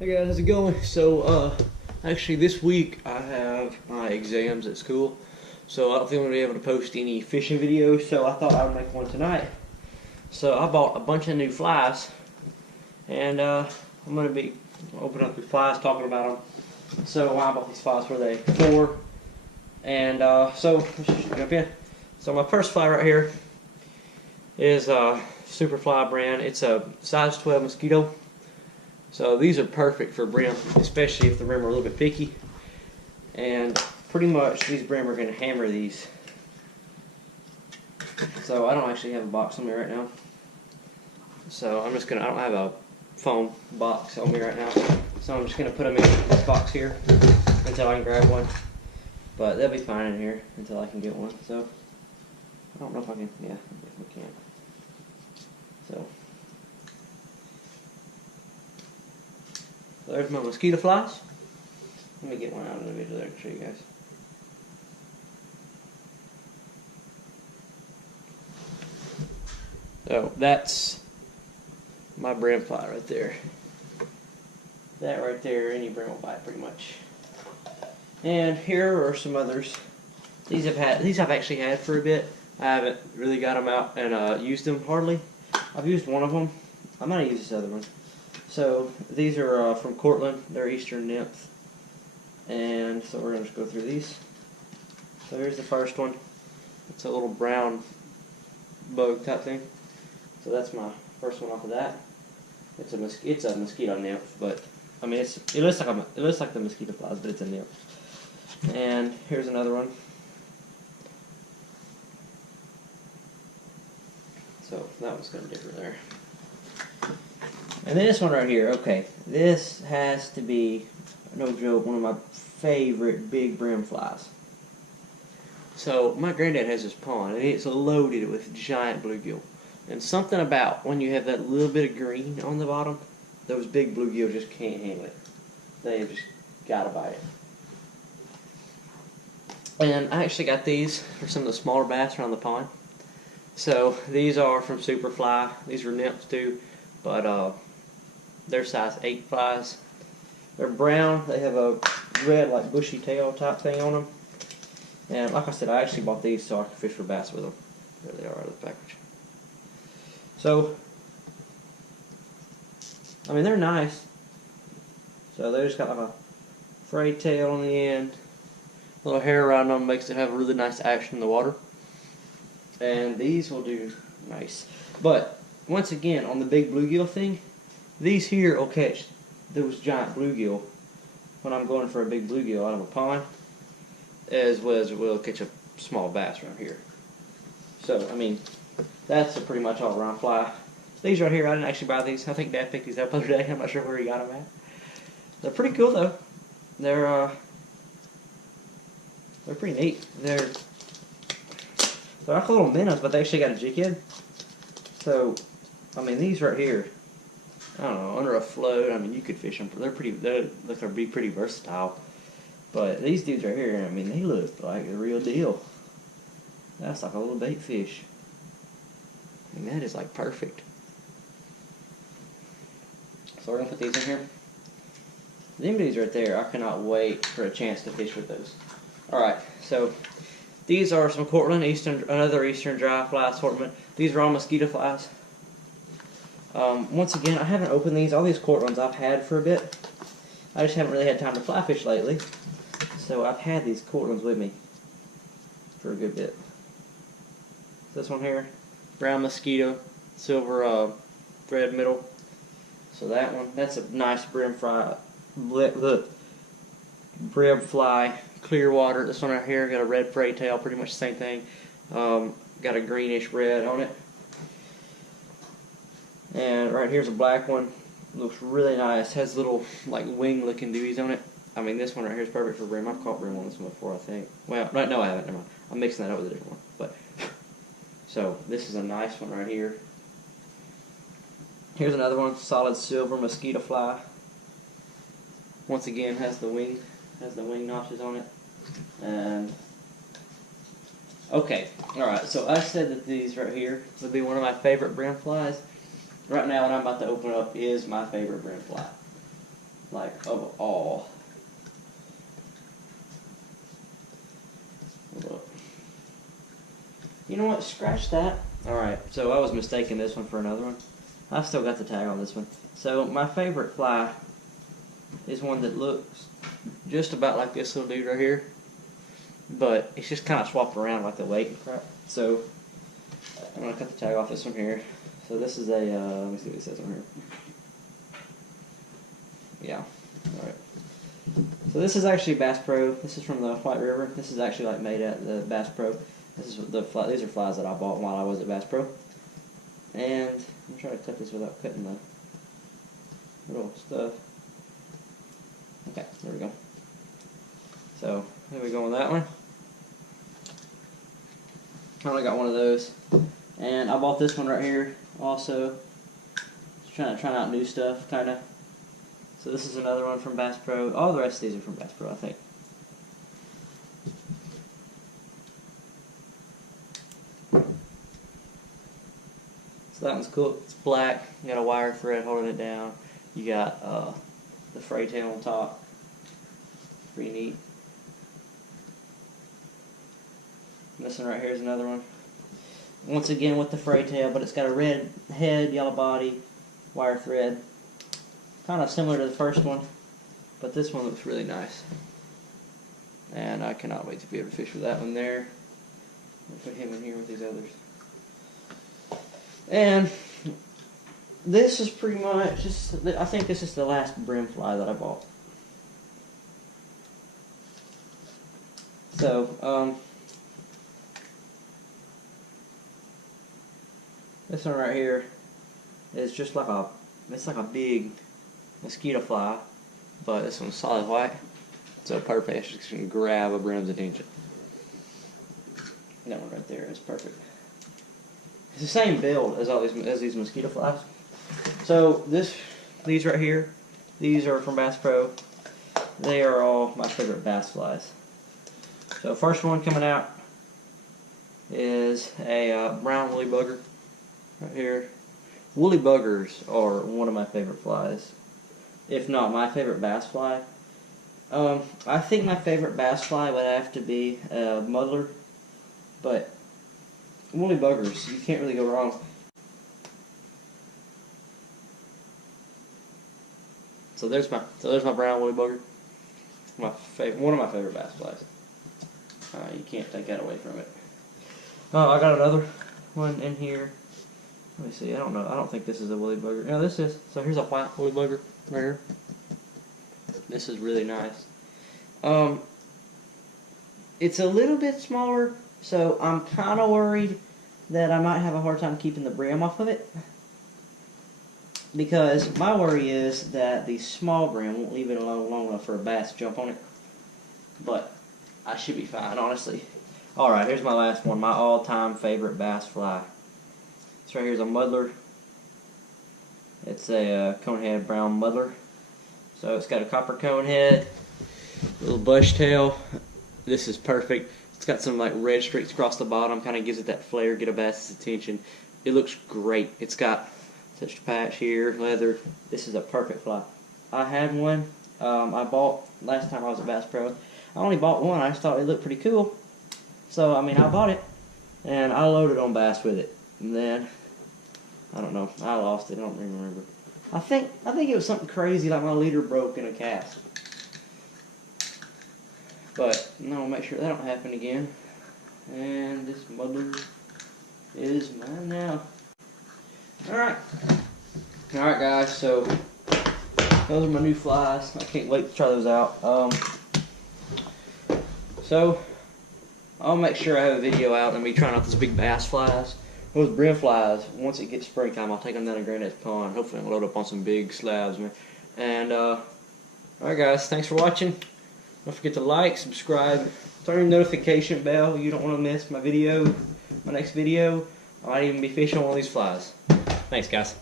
Hey guys, how's it going? So, actually this week I have my exams at school, so I don't think I'm going to be able to post any fishing videos, so I thought I would make one tonight. So I bought a bunch of new flies, and I'm going to be opening up the flies, talking about them. So why I bought these flies for they for, and so let's just jump in. So my first fly right here is Superfly brand. It's a size 12 mosquito. So these are perfect for brim, especially if the brim are a little bit picky. And pretty much these brim are going to hammer these. So I don't actually have a box on me right now. So I'm just going to, I don't have a foam box on me right now. So I'm just going to put them in this box here until I can grab one. But they'll be fine in here until I can get one. So I don't know if I can, yeah, I definitely can. So there's my mosquito flies. Let me get one out of the video there to show you guys. So that's my brim fly right there. That right there, any brim will bite pretty much. And here are some others. These I've actually had for a bit. I haven't really got them out and used them hardly. I've used one of them. I might use this other one. So these are from Cortland. They're Eastern Nymph. And so we're going to just go through these. So here's the first one. It's a little brown bug type thing. So that's my first one off of that. It's a mosquito nymph, but I mean it looks like the mosquito flies, but it's a nymph. And here's another one. So that one's kind of different there. And this one right here, okay, this has to be, no joke, one of my favorite big brim flies. So my granddad has this pond, and it's loaded with giant bluegill. And something about when you have that little bit of green on the bottom, those big bluegill just can't handle it. They've just got to bite it. And I actually got these for some of the smaller bass around the pond. So these are from Superfly. These are nymphs too, but they're size 8 flies. They're brown. They have a red, like bushy tail type thing on them. And like I said, I actually bought these so I could fish for bass with them. There they are out of the package. So, I mean, they're nice. So they just got like a frayed tail on the end. Little hair around them makes it have a really nice action in the water. And these will do nice. But once again, on the big bluegill thing, these here will catch those giant bluegill when I'm going for a big bluegill out of a pond, as well as it will catch a small bass around here. So, I mean, that's a pretty much all around fly. These right here, I didn't actually buy these. I think Dad picked these up the other day. I'm not sure where he got them at. They're pretty cool though. They're pretty neat. They're like little minnows, but they actually got a jig head. So, I mean, these right here, I don't know, under a float, I mean, you could fish them. They're pretty versatile. But these dudes right here, I mean, they look like the real deal. That's like a little bait fish. I mean, that is like perfect. So we're gonna put these in here. Them dudes right there, I cannot wait for a chance to fish with those. Alright, so these are some Cortland another Eastern dry fly assortment. These are all mosquito flies. Once again, I haven't opened these. All these Cortlands I've had for a bit. I just haven't really had time to fly fish lately. So I've had these Cortlands with me for a good bit. This one here, brown mosquito, silver thread middle. So that one, that's a nice brim fly. Brim fly, clear water. This one right here got a red frayed tail, pretty much the same thing. Got a greenish red on it. And right here's a black one. Looks really nice. Has little like wing looking doohies on it. I mean, this one right here is perfect for brim. I've caught brim on this one before, I think. Well, no, I haven't. Never mind. I'm mixing that up with a different one. But so this is a nice one right here. Here's another one, solid silver mosquito fly. Once again, has the wing notches on it. And okay, all right. So I said that these right here would be one of my favorite brim flies. Right now, what I'm about to open up is my favorite brim fly. like of all. Look. You know what? Scratch that. Alright, so I was mistaking this one for another one. I've still got the tag on this one. So my favorite fly is one that looks just about like this little dude right here, but it's just kind of swapped around like the weight and crap. So I'm going to cut the tag off this one here. So this is a, let me see what it says on here. Yeah, alright. So this is actually Bass Pro. This is from the White River. This is actually like made at the Bass Pro. This is the fly, these are flies that I bought while I was at Bass Pro. And I'm trying to cut this without cutting the little stuff. Okay, there we go. So there we go on that one. I only got one of those. And I bought this one right here also. Just trying to try out new stuff, kind of. So this is another one from Bass Pro. All the rest of these are from Bass Pro, I think. So that one's cool. It's black. You got a wire thread holding it down. You got the fray tail on top. Pretty neat. And this one right here is another one. Once again with the fray tail, but it's got a red head, yellow body, wire thread. Kind of similar to the first one, but this one looks really nice. And I cannot wait to be able to fish with that one there. I'll put him in here with these others. And this is pretty much just, I think this is the last brim fly that I bought. So, this one right here is just like a, it's like a big mosquito fly, but this one's solid white, so perfect. You can grab a brim's attention. That one right there is perfect. It's the same build as all these mosquito flies. So these right here, these are from Bass Pro. They are all my favorite bass flies. So first one coming out is a brown woolly bugger right here. Woolly buggers are one of my favorite flies, if not my favorite bass fly. I think my favorite bass fly would have to be a muddler, but woolly buggers, you can't really go wrong. So there's my brown woolly bugger. One of my favorite bass flies. You can't take that away from it. I got another one in here. Let me see. I don't know. I don't think this is a woolly bugger. No, this is. So here's a white woolly bugger right here. This is really nice. It's a little bit smaller, so I'm kind of worried that I might have a hard time keeping the brim off of it. Because my worry is that the small brim won't leave it alone long enough for a bass to jump on it. But I should be fine, honestly. Alright, here's my last one. My all-time favorite bass fly. This right here is a muddler. It's a conehead brown muddler. So it's got a copper cone head, little bush tail. This is perfect. It's got some like red streaks across the bottom, kind of gives it that flair, get a bass's attention. It looks great. It's got such a patch here, leather. This is a perfect fly. I had one I bought last time I was at Bass Pro. I only bought one. I just thought it looked pretty cool. So, I mean, I bought it, and I loaded on bass with it. And then, I don't know, I lost it. I don't even remember. I think it was something crazy, like my leader broke in a cast. But, no, make sure that don't happen again. And this muddler is mine now. Alright. Alright, guys, so those are my new flies. I can't wait to try those out. So, I'll make sure I have a video out of me trying out those big bass flies. Those brim flies, once it gets springtime, I'll take them down to Granddad's Pond. Hopefully I'll load up on some big slabs, man. And, alright guys, thanks for watching. Don't forget to like, subscribe, turn your notification bell. You don't want to miss my next video. I might even be fishing one of these flies. Thanks, guys.